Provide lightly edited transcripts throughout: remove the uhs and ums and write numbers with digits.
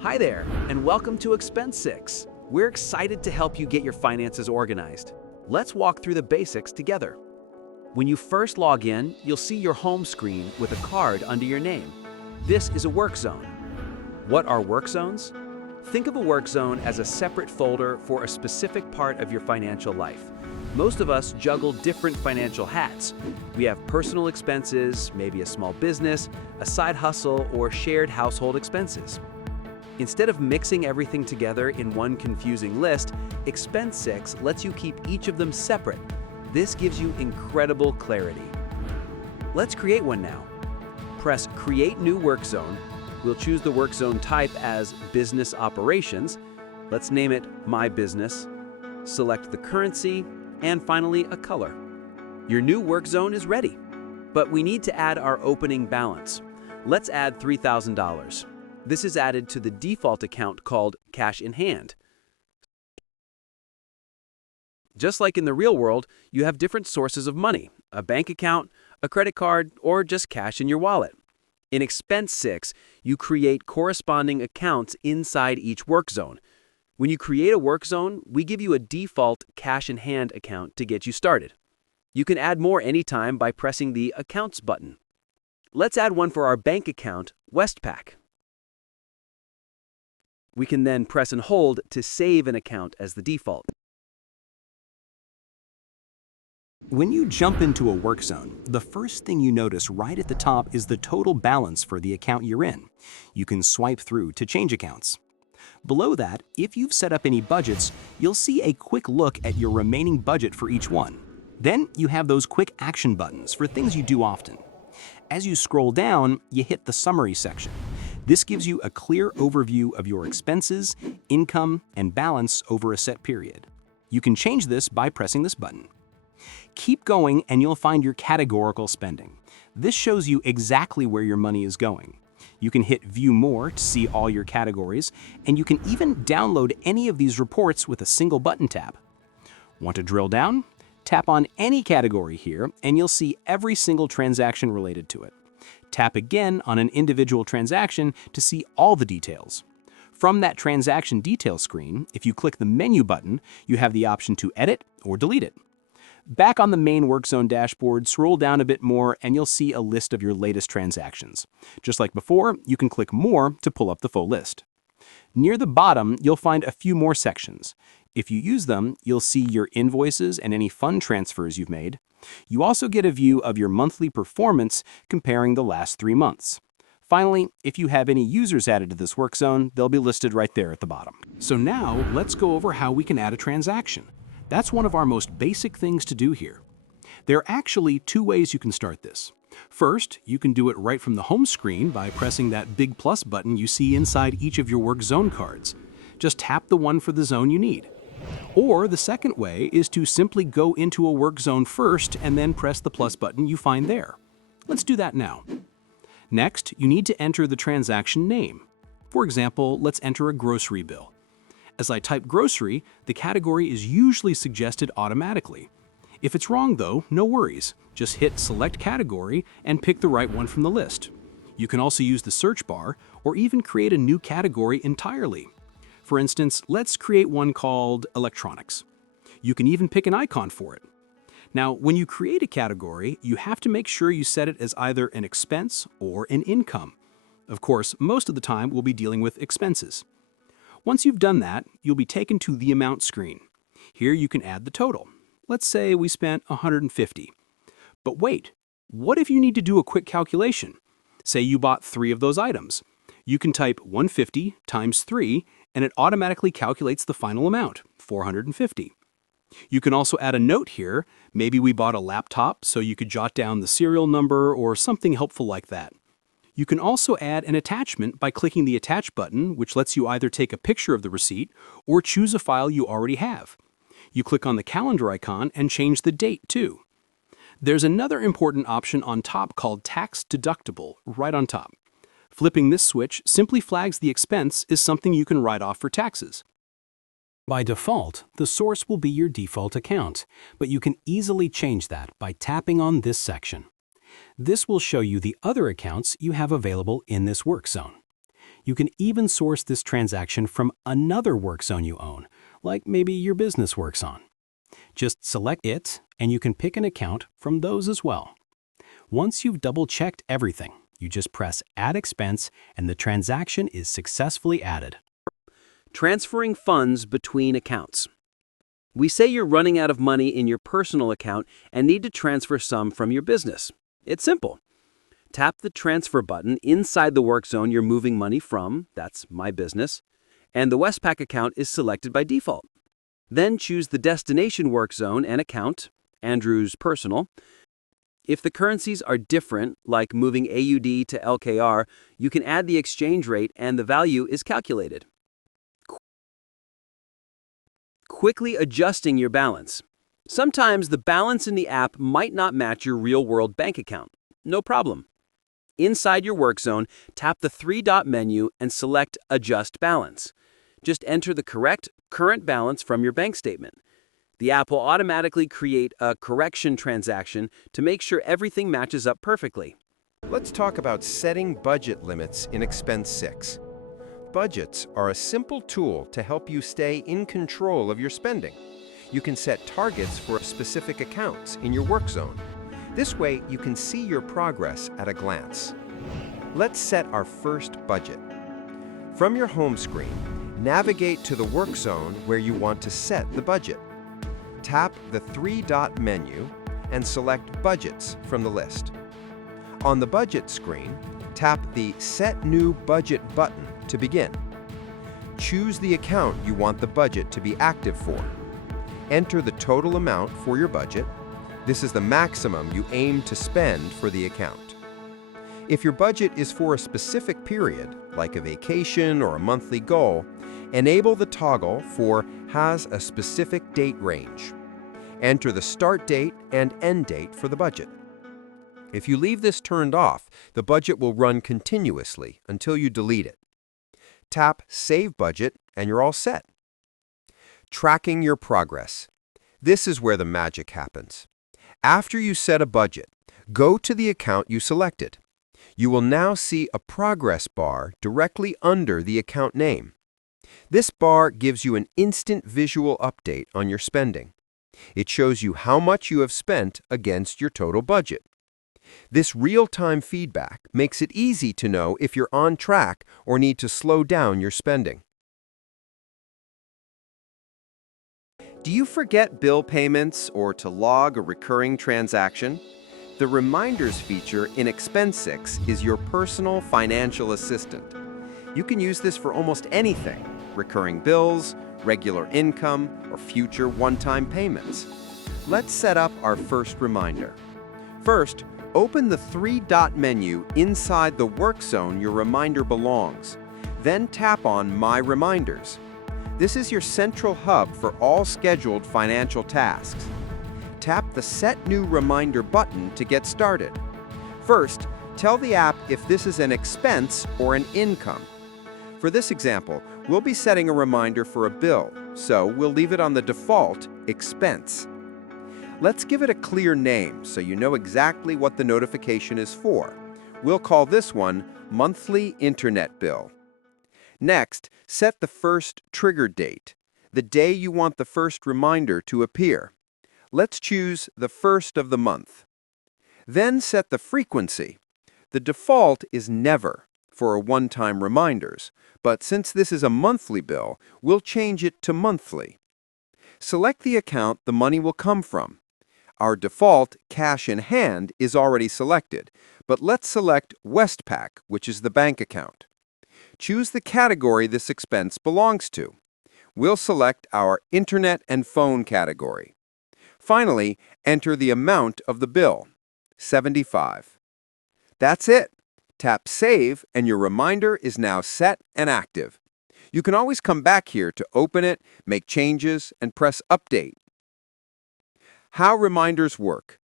Hi there, and welcome to Expense6. We're excited to help you get your finances organized. Let's walk through the basics together. When you first log in, you'll see your home screen with a card under your name. This is a work zone. What are work zones? Think of a work zone as a separate folder for a specific part of your financial life. Most of us juggle different financial hats. We have personal expenses, maybe a small business, a side hustle, or shared household expenses. Instead of mixing everything together in one confusing list, Expense6 lets you keep each of them separate. This gives you incredible clarity. Let's create one now. Press Create New Work Zone. We'll choose the work zone type as Business Operations. Let's name it My Business. Select the currency, and finally a color. Your new work zone is ready. But we need to add our opening balance. Let's add $3,000. This is added to the default account called Cash in Hand. Just like in the real world, you have different sources of money, a bank account, a credit card, or just cash in your wallet. In Expense6, you create corresponding accounts inside each work zone. When you create a work zone, we give you a default Cash in Hand account to get you started. You can add more anytime by pressing the Accounts button. Let's add one for our bank account, Westpac. We can then press and hold to save an account as the default. When you jump into a work zone, the first thing you notice right at the top is the total balance for the account you're in. You can swipe through to change accounts. Below that, if you've set up any budgets, you'll see a quick look at your remaining budget for each one. Then you have those quick action buttons for things you do often. As you scroll down, you hit the Summary section. This gives you a clear overview of your expenses, income, and balance over a set period. You can change this by pressing this button. Keep going and you'll find your categorical spending. This shows you exactly where your money is going. You can hit View More to see all your categories, and you can even download any of these reports with a single button tap. Want to drill down? Tap on any category here and you'll see every single transaction related to it. Tap again on an individual transaction to see all the details. From that transaction detail screen, if you click the Menu button, you have the option to edit or delete it. Back on the main Workzone dashboard, scroll down a bit more and you'll see a list of your latest transactions. Just like before, you can click More to pull up the full list. Near the bottom, you'll find a few more sections. If you use them, you'll see your invoices and any fund transfers you've made. You also get a view of your monthly performance comparing the last 3 months. Finally, if you have any users added to this work zone, they'll be listed right there at the bottom. So now, let's go over how we can add a transaction. That's one of our most basic things to do here. There are actually 2 ways you can start this. First, you can do it right from the home screen by pressing that big plus button you see inside each of your work zone cards. Just tap the one for the zone you need. Or the second way is to simply go into a work zone first and then press the plus button you find there. Let's do that now. Next, you need to enter the transaction name. For example, let's enter a grocery bill. As I type grocery, the category is usually suggested automatically. If it's wrong though, no worries. Just hit Select Category and pick the right one from the list. You can also use the search bar or even create a new category entirely. For instance, let's create one called Electronics. You can even pick an icon for it. Now, when you create a category, you have to make sure you set it as either an expense or an income. Of course, most of the time we'll be dealing with expenses. Once you've done that, you'll be taken to the Amount screen. Here you can add the total. Let's say we spent $150. But wait, what if you need to do a quick calculation? Say you bought 3 of those items. You can type 150 times 3 and it automatically calculates the final amount, 450. You can also add a note here. Maybe we bought a laptop, so you could jot down the serial number or something helpful like that. You can also add an attachment by clicking the Attach button, which lets you either take a picture of the receipt or choose a file you already have. You click on the calendar icon and change the date too. There's another important option on top called Tax-Deductible, right on top. Flipping this switch simply flags the expense is something you can write off for taxes. By default, the source will be your default account, but you can easily change that by tapping on this section. This will show you the other accounts you have available in this work zone. You can even source this transaction from another Workzone you own, like maybe your business works on. Just select it, and you can pick an account from those as well. Once you've double-checked everything, you just press Add Expense, and the transaction is successfully added. Transferring funds between accounts. We say you're running out of money in your personal account and need to transfer some from your business. It's simple. Tap the Transfer button inside the Workzone you're moving money from, that's my business, and the Westpac account is selected by default. Then choose the destination Workzone and account, Andrew's personal. If the currencies are different, like moving AUD to LKR, you can add the exchange rate and the value is calculated. Quickly adjusting your balance. Sometimes the balance in the app might not match your real-world bank account. No problem. Inside your Workzone, tap the three-dot menu and select Adjust Balance. Just enter the correct current balance from your bank statement. The app will automatically create a correction transaction to make sure everything matches up perfectly. Let's talk about setting budget limits in Expense6. Budgets are a simple tool to help you stay in control of your spending. You can set targets for specific accounts in your Workzone. This way, you can see your progress at a glance. Let's set our first budget. From your home screen, navigate to the Workzone where you want to set the budget. Tap the three-dot menu and select Budgets from the list. On the Budget screen, tap the Set New Budget button to begin. Choose the account you want the budget to be active for. Enter the total amount for your budget. This is the maximum you aim to spend for the account. If your budget is for a specific period, like a vacation or a monthly goal, enable the toggle for Has a specific date range. Enter the start date and end date for the budget. If you leave this turned off, the budget will run continuously until you delete it. Tap Save Budget and you're all set. Tracking your progress. This is where the magic happens. After you set a budget, go to the account you selected. You will now see a progress bar directly under the account name. This bar gives you an instant visual update on your spending. It shows you how much you have spent against your total budget. This real-time feedback makes it easy to know if you're on track or need to slow down your spending. Do you forget bill payments or to log a recurring transaction? The Reminders feature in Expense6 is your personal financial assistant. You can use this for almost anything: recurring bills, regular income, or future one-time payments. Let's set up our first reminder. First, open the three-dot menu inside the Workzone your reminder belongs. Then tap on My Reminders. This is your central hub for all scheduled financial tasks. Tap the Set New Reminder button to get started. First, tell the app if this is an expense or an income. For this example, we'll be setting a reminder for a bill, so we'll leave it on the default expense. Let's give it a clear name so you know exactly what the notification is for. We'll call this one Monthly Internet Bill. Next, set the first trigger date, the day you want the first reminder to appear. Let's choose the first of the month. Then set the frequency. The default is never for one-time reminders, but since this is a monthly bill, we'll change it to monthly. Select the account the money will come from. Our default cash in hand is already selected, but let's select Westpac, which is the bank account. Choose the category this expense belongs to. We'll select our Internet and Phone category. Finally, enter the amount of the bill, $75. That's it. Tap Save and your reminder is now set and active. You can always come back here to open it, make changes, and press Update. How reminders work.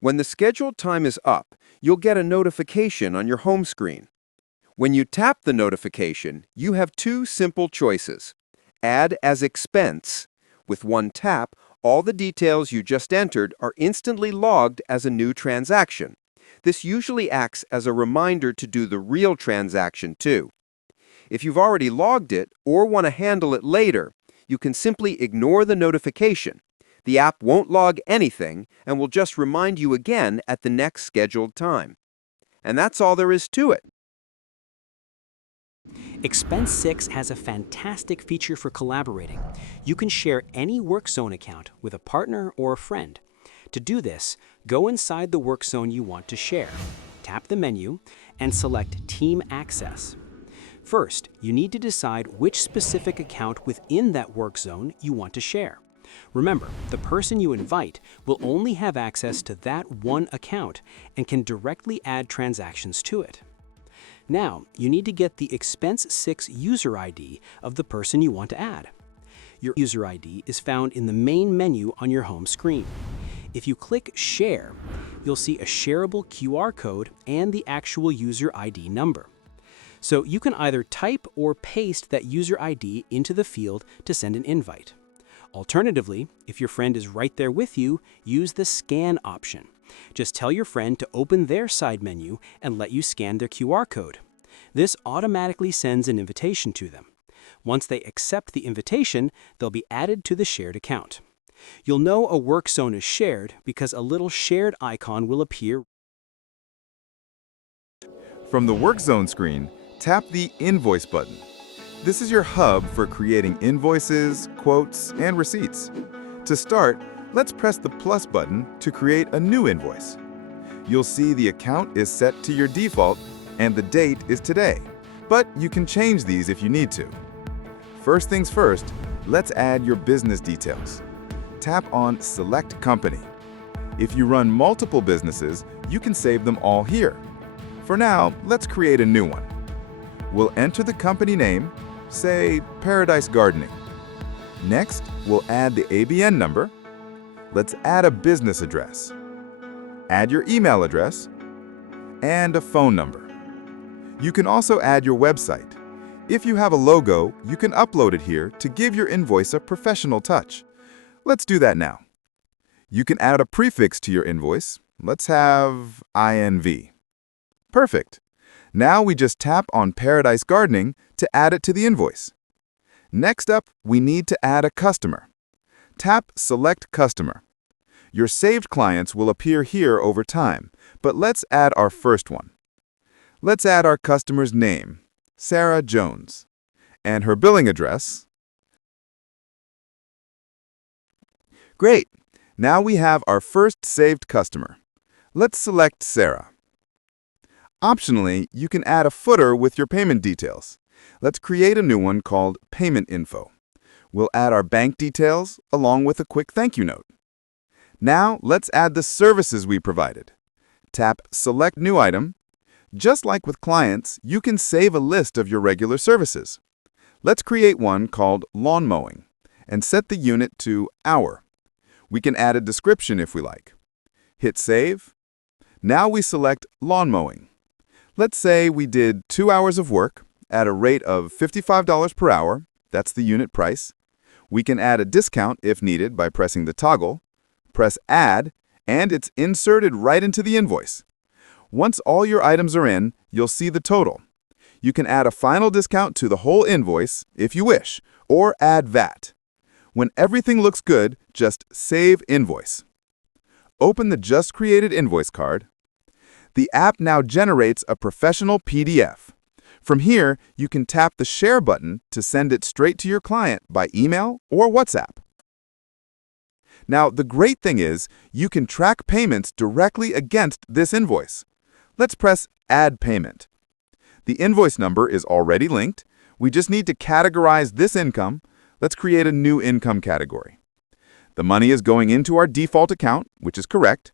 When the scheduled time is up, you'll get a notification on your home screen. When you tap the notification, you have two simple choices. Add as expense. With one tap, all the details you just entered are instantly logged as a new transaction. This usually acts as a reminder to do the real transaction too. If you've already logged it or want to handle it later, you can simply ignore the notification. The app won't log anything and will just remind you again at the next scheduled time. And that's all there is to it. Expense6 has a fantastic feature for collaborating. You can share any Workzone account with a partner or a friend. To do this, go inside the Workzone you want to share, tap the menu, and select Team Access. First, you need to decide which specific account within that Workzone you want to share. Remember, the person you invite will only have access to that one account and can directly add transactions to it. Now, you need to get the Expense6 user ID of the person you want to add. Your user ID is found in the main menu on your home screen. If you click Share, you'll see a shareable QR code and the actual user ID number. So you can either type or paste that user ID into the field to send an invite. Alternatively, if your friend is right there with you, use the Scan option. Just tell your friend to open their side menu and let you scan their QR code. This automatically sends an invitation to them. Once they accept the invitation, they'll be added to the shared account. You'll know a Workzone is shared because a little shared icon will appear. From the Workzone screen, tap the Invoice button. This is your hub for creating invoices, quotes, and receipts. To start, let's press the plus button to create a new invoice. You'll see the account is set to your default and the date is today, but you can change these if you need to. First things first, let's add your business details. Tap on Select Company. If you run multiple businesses, you can save them all here. For now, let's create a new one. We'll enter the company name, say Paradise Gardening. Next, we'll add the ABN number. Let's add a business address. Add your email address and a phone number. You can also add your website. If you have a logo, you can upload it here to give your invoice a professional touch. Let's do that now. You can add a prefix to your invoice. Let's have INV. Perfect. Now we just tap on Paradise Gardening to add it to the invoice. Next up, we need to add a customer. Tap Select Customer. Your saved clients will appear here over time, but let's add our first one. Let's add our customer's name, Sarah Jones, and her billing address. Great! Now we have our first saved customer. Let's select Sarah. Optionally, you can add a footer with your payment details. Let's create a new one called Payment Info. We'll add our bank details along with a quick thank you note. Now, let's add the services we provided. Tap Select New Item. Just like with clients, you can save a list of your regular services. Let's create one called Lawn Mowing and set the unit to hour. We can add a description if we like. Hit Save. Now we select Lawn Mowing. Let's say we did 2 hours of work at a rate of $55 per hour. That's the unit price. We can add a discount if needed by pressing the toggle. Press Add, and it's inserted right into the invoice. Once all your items are in, you'll see the total. You can add a final discount to the whole invoice if you wish, or add VAT. When everything looks good, just Save Invoice. Open the just created invoice card. The app now generates a professional PDF. From here, you can tap the Share button to send it straight to your client by email or WhatsApp. Now, the great thing is, you can track payments directly against this invoice. Let's press Add Payment. The invoice number is already linked. We just need to categorize this income. Let's create a new income category. The money is going into our default account, which is correct.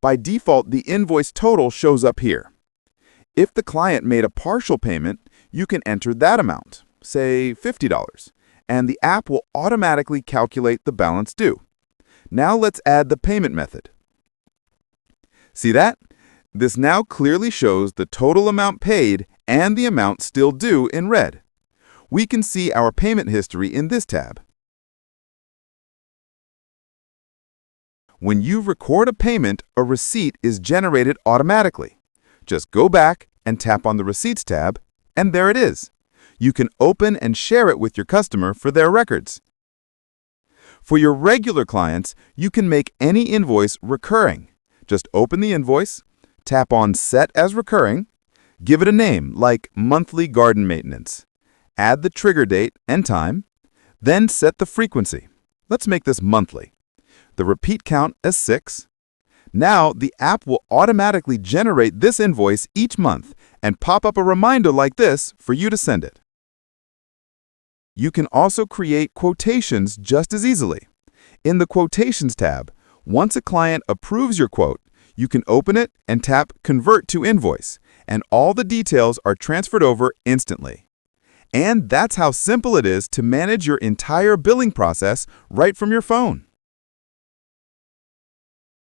By default, the invoice total shows up here. If the client made a partial payment, you can enter that amount, say $50, and the app will automatically calculate the balance due. Now let's add the payment method. See that? This now clearly shows the total amount paid and the amount still due in red. We can see our payment history in this tab. When you record a payment, a receipt is generated automatically. Just go back and tap on the Receipts tab, and there it is. You can open and share it with your customer for their records. For your regular clients, you can make any invoice recurring. Just open the invoice, tap on Set as Recurring, give it a name like Monthly Garden Maintenance, add the trigger date and time, then set the frequency. Let's make this monthly. The repeat count as 6. Now, the app will automatically generate this invoice each month and pop up a reminder like this for you to send it. You can also create quotations just as easily. In the Quotations tab, once a client approves your quote, you can open it and tap Convert to Invoice, and all the details are transferred over instantly. And that's how simple it is to manage your entire billing process right from your phone.